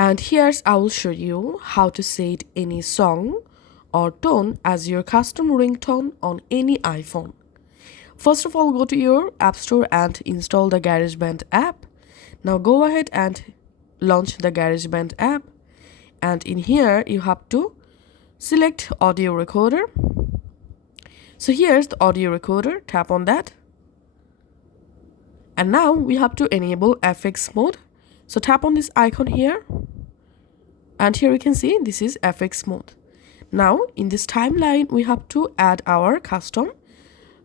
And here's I will show you how to set any song or tone as your custom ringtone on any iPhone. First of all, go to your App Store and install the GarageBand app. Now go ahead and launch the GarageBand app. And in here, you have to select audio recorder. So here's the audio recorder, tap on that. And now we have to enable FX mode. So tap on this icon here. And here you can see this is FX mode. Now in this timeline, we have to add our custom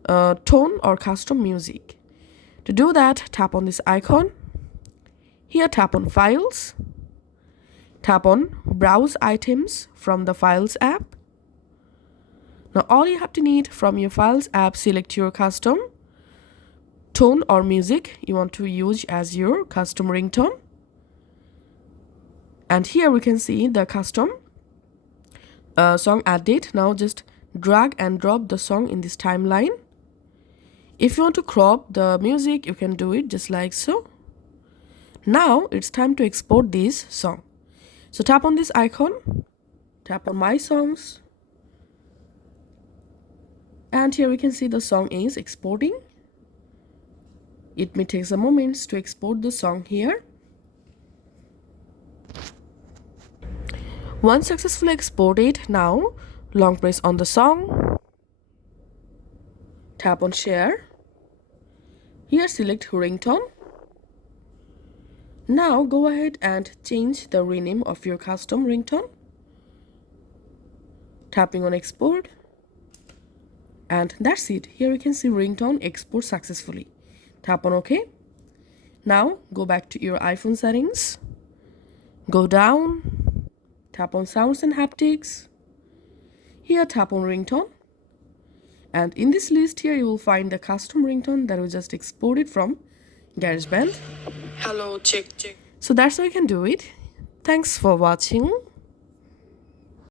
tone or custom music. To do that, tap on this icon. Here tap on Files. Tap on Browse Items from the Files app. Now all you have to need from your Files app, select your custom tone or music you want to use as your custom ringtone. And here we can see the custom song added. Now just drag and drop the song in this timeline. If you want to crop the music, you can do it just like so. Now it's time to export this song. So tap on this icon, tap on My Songs. And here we can see the song is exporting. It may take some moments to export the song here. Once successfully exported, now long press on the song. Tap on Share. Here select Ringtone. Now go ahead and change the rename of your custom ringtone. Tapping on Export. And that's it. Here you can see ringtone export successfully. Tap on OK. Now go back to your iPhone settings. Go down. Tap on Sounds and Haptics. Here tap on Ringtone. And in this list here you will find the custom ringtone that we just exported from GarageBand. Hello, check. So that's how you can do it. Thanks for watching.